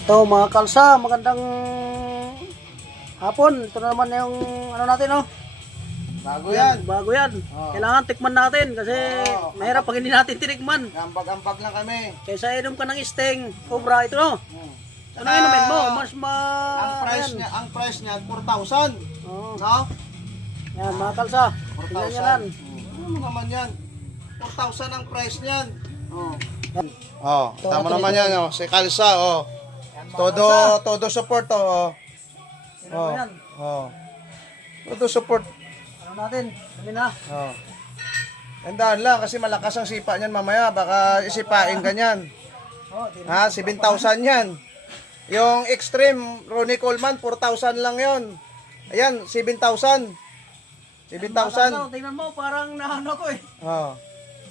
Ito mga kalsa, magandang hapon. Ito na naman yung ano natin, oh. Bago yan. Bago yan. Oh. Kailangan tikman natin kasi mahirap pag hindi natin tinikman. Ambag-ambag lang kami. Kaysa inom ka ng Sting Cobra, ito no. Ano Saka, inumin mo? Mas ang price niya 4,000. Oh. No? Yan mga kalsa. Tingnan nyo yan. 4,000. Ano naman yan? 4,000 ang price niyan. Oh. Yan. Oh, tama naman yan, oh. Si Kalsa, oh. Todo support, oh. Tingnan mo yan. Oh. Todo support. Ano natin? Sabi na. Oh. Tandaan lang kasi malakas ang sipa niyan mamaya, baka isipain ganyan. Oh, Ha, 7,000 yan. Yung Extreme Ronnie Coleman 4,000 lang 'yon. Ayan, 7,000. 7,000. Tingnan mo, parang naano ko eh. Oh.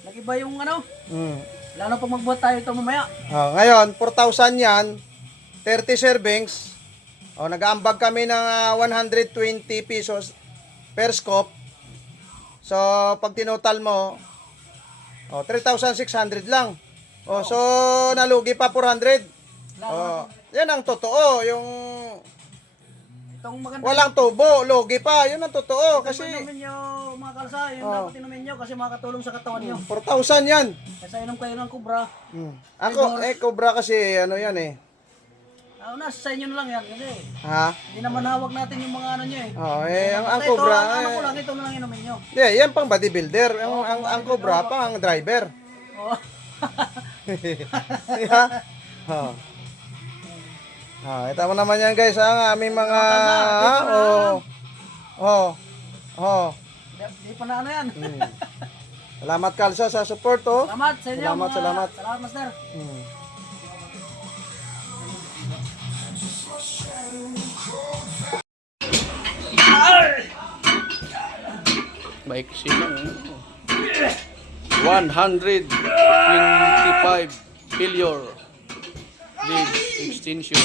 Nagiba yung ano. Mm. Lalo pag magbuhat tayo ito mamaya. Oh, ngayon 4,000 yan. 30 servings. Oh, nag-aambag kami ng 120 pesos per scoop. So, pag tinotal mo, 3,600 lang. Oh, so nalugi pa 400. Oh, yan ang totoo, yung Itong maganda. walang tubo, lugi pa, yun ang totoo kasi Inumin nyo mga kalsa, yun dapat inumin nyo kasi makatulong sa katawan nyo. 4,000 yan. Kasi inom kayo ng Cobra. Ako, Cobra kasi ano yan eh. Nasa sa inyo na lang yan kasi Ha? hindi naman hawak natin yung mga ano nyo eh. Oh, ang Ito, Cobra, ano ko lang, ito na lang inumin nyo. yeah, yan pang bodybuilder. Ang Cobra pa ang driver. Oh. Yeah. Oh. Ito mo naman yan guys, ang aming mga Di pa na ano yan. Salamat Kalsa sa support oh. Salamat sa inyo. Salamat. Salamat master. Maiksi lang. 125 failure lead extension.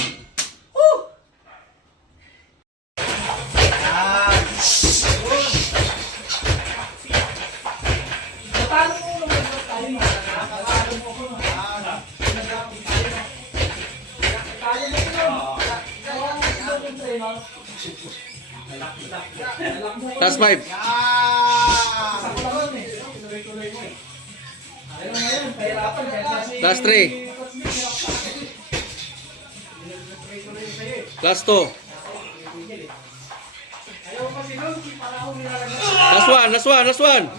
Last 5. Class 3. Class 2. Last one.